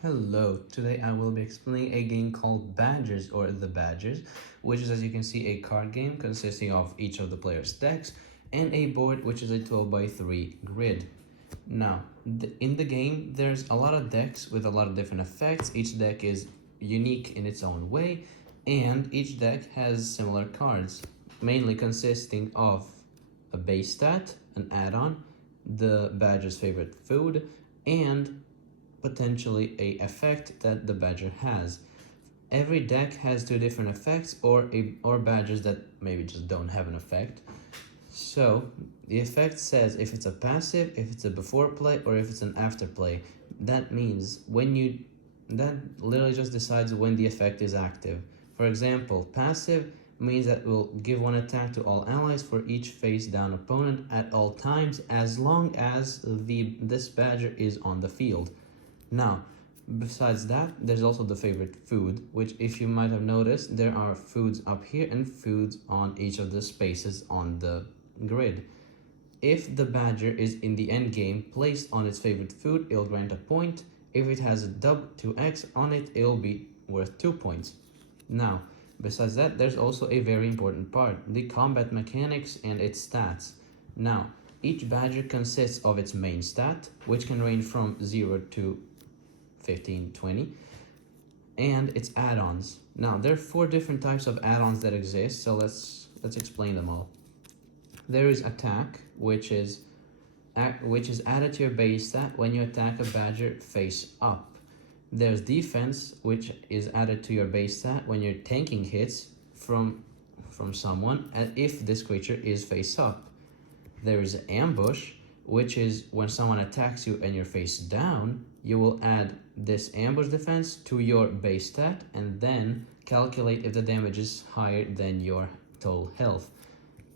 Hello, today I will be explaining a game called Badgers or The Badgers, which is, as you can see, a card game consisting of each of the player's decks and a board which is a 12 by 3 grid. Now, in the game, there's a lot of decks with a lot of different effects. Each deck is unique in its own way, and each deck has similar cards, mainly consisting of a base stat, an add-on, the Badger's favorite food, and potentially a effect that the badger has. Every deck has two different effects or badgers that maybe just don't have an effect. So the effect says if it's a passive, if it's a before play, or if it's an after play. That means that literally just decides when the effect is active. For example, passive means that we'll give one attack to all allies for each face down opponent at all times as long as this badger is on the field. Now, besides that, there's also the favorite food, which if you might have noticed, there are foods up here and foods on each of the spaces on the grid. If the badger is in the end game placed on its favorite food, it'll grant a point. If it has a W2X on it, it'll be worth 2 points. Now, besides that, there's also a very important part, the combat mechanics and its stats. Now, each badger consists of its main stat, which can range from 0 to 15, 20, and its add-ons. Now, there are 4 different types of add-ons that exist, so let's explain them all. There is attack, which is added to your base stat when you attack a badger face up. There's defense, which is added to your base stat when you're tanking hits from someone, and if this creature is face up. There is ambush, which is when someone attacks you and you're face down, you will add this ambush defense to your base stat and then calculate if the damage is higher than your total health.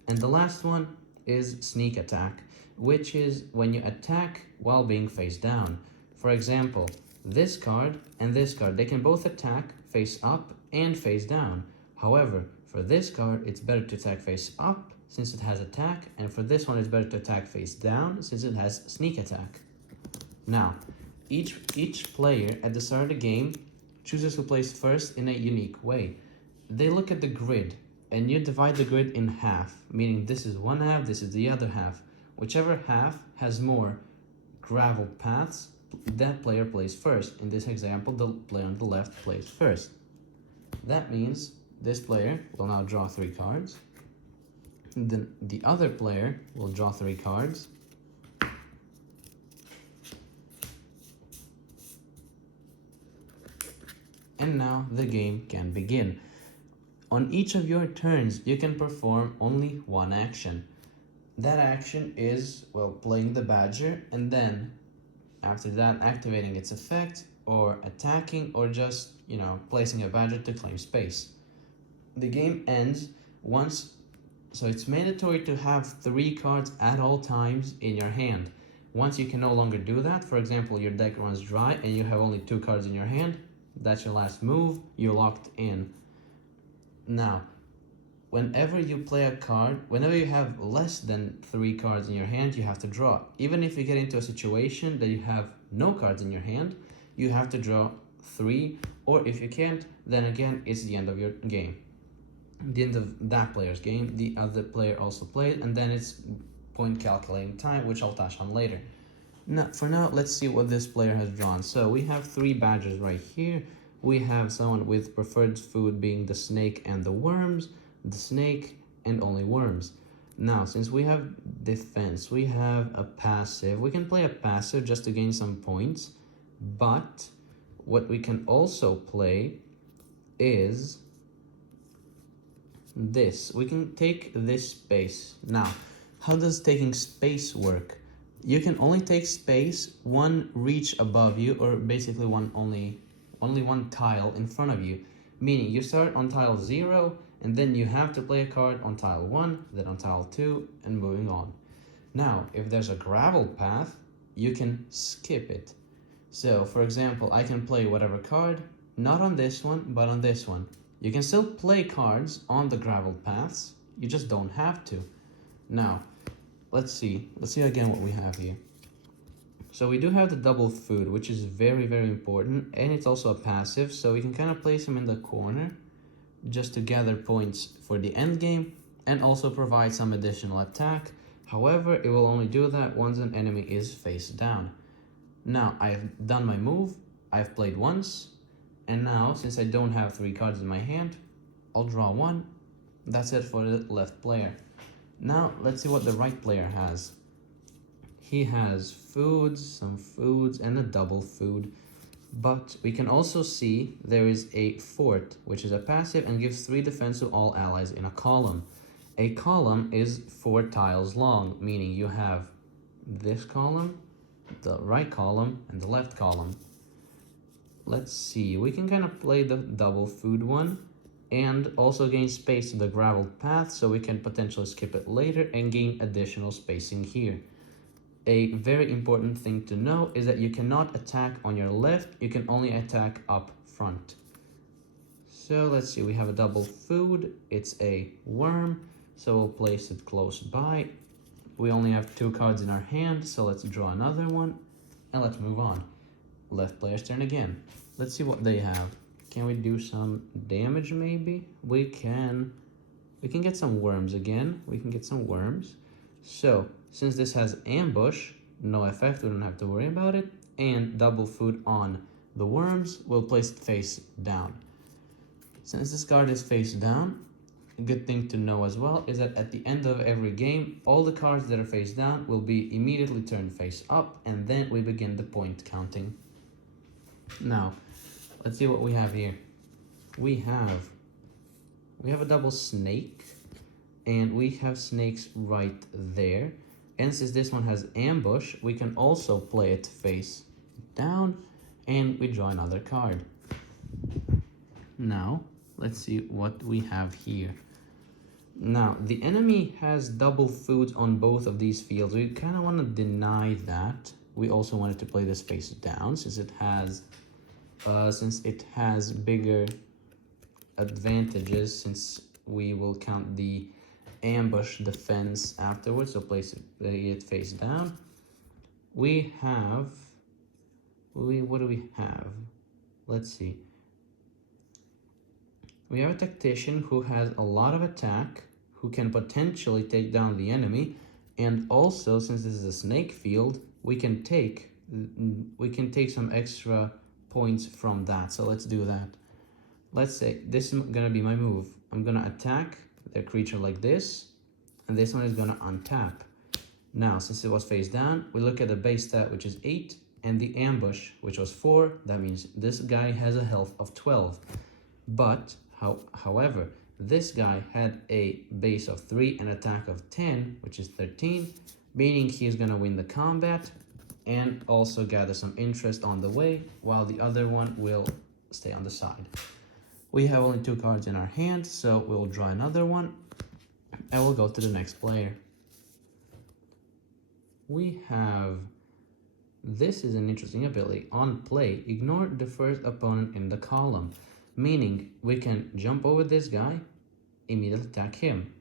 And the last one is sneak attack, which is when you attack while being face down. For example, this card and this card, they can both attack face up and face down. However, for this card, it's better to attack face up since it has attack, and for this one, it's better to attack face down since it has sneak attack. Now, each player at the start of the game chooses who plays first in a unique way. They look at the grid, and you divide the grid in half, meaning this is one half, this is the other half. Whichever half has more gravel paths, that player plays first. In this example, the player on the left plays first. That means this player will now draw 3 cards. Then the other player will draw 3 cards. And now the game can begin. On each of your turns, you can perform only one action. That action is, well, playing the badger, and then after that activating its effect, or attacking, or just, placing a badger to claim space. The game ends once, so it's mandatory to have 3 cards at all times in your hand. Once you can no longer do that, for example, your deck runs dry and you have only 2 cards in your hand, that's your last move, you're locked in. Now, whenever you play a card, whenever you have less than 3 cards in your hand, you have to draw. Even if you get into a situation that you have no cards in your hand, you have to draw 3, or if you can't, then again, it's the end of your game. The end of that player's game, the other player also played, and then it's point calculating time, which I'll touch on later. Now, for now, let's see what this player has drawn. So we have 3 badgers right here. We have someone with preferred food being the snake and the worms, the snake and only worms. Now, since we have defense, we have a passive. We can play a passive just to gain some points, but what we can also play is this. We can take this space. Now, how does taking space work? You can only take space one reach above you, or basically only one tile in front of you, meaning you start on tile 0 and then you have to play a card on tile 1, then on tile 2, and moving on. Now, if there's a gravel path, you can skip it. So, for example, I can play whatever card, not on this one, but on this one. You can still play cards on the gravel paths, you just don't have to. Now, let's see again what we have here. So we do have the double food, which is very, very important, and it's also a passive, so we can kind of place him in the corner just to gather points for the end game and also provide some additional attack. However, it will only do that once an enemy is face down. Now, I've done my move, I've played once, and now, since I don't have 3 cards in my hand, I'll draw 1. That's it for the left player. Now, let's see what the right player has. He has foods, some foods, and a double food. But we can also see there is a fort, which is a passive and gives 3 defense to all allies in a column. A column is 4 tiles long, meaning you have this column, the right column, and the left column. Let's see, we can kind of play the double food one and also gain space to the graveled path, so we can potentially skip it later and gain additional spacing here. A very important thing to know is that you cannot attack on your left, you can only attack up front. So let's see, we have a double food, it's a worm, so we'll place it close by. We only have 2 cards in our hand, so let's draw another one, and let's move on. Left player's turn again. Let's see what they have. Can we do some damage maybe? We can get some worms again, we can get some worms. So, since this has ambush, no effect, we don't have to worry about it, and double food on the worms, we'll place it face down. Since this card is face down, a good thing to know as well is that at the end of every game, all the cards that are face down will be immediately turned face up, and then we begin the point counting. Now, let's see what we have here. We have a double snake, and we have snakes right there. And since this one has ambush, we can also play it face down, and we draw another card. Now, let's see what we have here. Now, the enemy has double foods on both of these fields. We kind of want to deny that. We also wanted to play this face down since it has bigger advantages, since we will count the ambush defense afterwards, so place it face down. What do we have? Let's see. We have a tactician who has a lot of attack, who can potentially take down the enemy, and also, since this is a snake field, we can take some extra points from that. So let's do that. Let's say this is gonna be my move. I'm gonna attack their creature like this, and this one is gonna untap. Now, since it was face down, we look at the base stat, which is 8, and the ambush, which was 4. That means this guy has a health of 12. But, however, this guy had a base of 3 and attack of 10, which is 13, meaning he's gonna win the combat and also gather some interest on the way, while the other one will stay on the side. We have only 2 cards in our hand, so we'll draw another one, and we'll go to the next player. This is an interesting ability. On play, ignore the first opponent in the column, meaning we can jump over this guy, immediately attack him.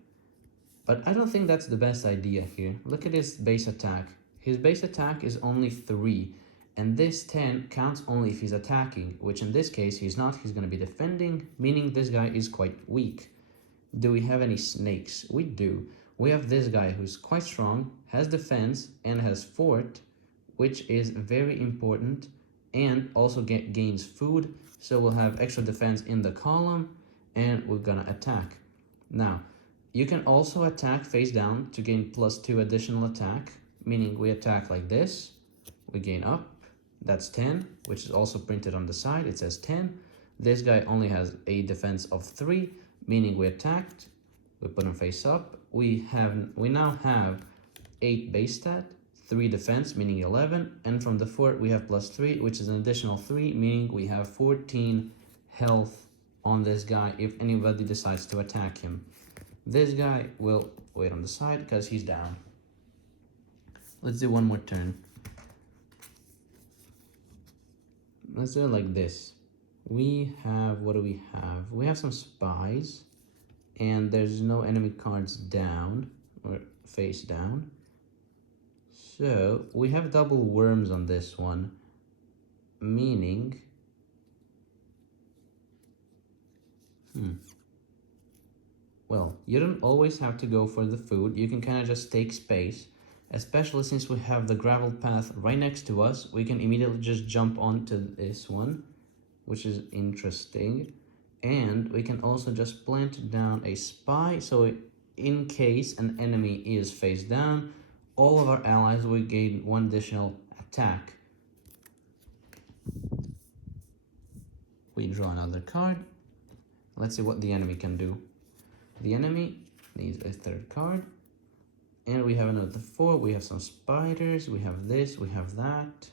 But I don't think that's the best idea here. Look at his base attack. His base attack is only 3, and this 10 counts only if he's attacking, which in this case he's not. He's going to be defending, meaning this guy is quite weak. Do we have any snakes? We do. We have this guy who's quite strong, has defense, and has fort, which is very important, and also gains food, so we'll have extra defense in the column, and we're gonna attack. Now, you can also attack face down to gain +2 additional attack, meaning we attack like this, we gain up, that's 10, which is also printed on the side, it says 10. This guy only has a defense of 3, meaning we attacked, we put him face up. We now have 8 base stat, 3 defense, meaning 11, and from the fort we have +3, which is an additional 3, meaning we have 14 health on this guy if anybody decides to attack him. This guy will wait on the side because he's down. Let's do one more turn. Let's do it like this. What do we have? We have some spies, and there's no enemy cards down or face down. So we have double worms on this one, meaning, well, you don't always have to go for the food. You can kind of just take space, especially since we have the gravel path right next to us. We can immediately just jump onto this one, which is interesting. And we can also just plant down a spy, so in case an enemy is face down, all of our allies will gain one additional attack. We draw another card. Let's see what the enemy can do. The enemy needs a third card. And we have another 4. We have some spiders. We have this. We have that.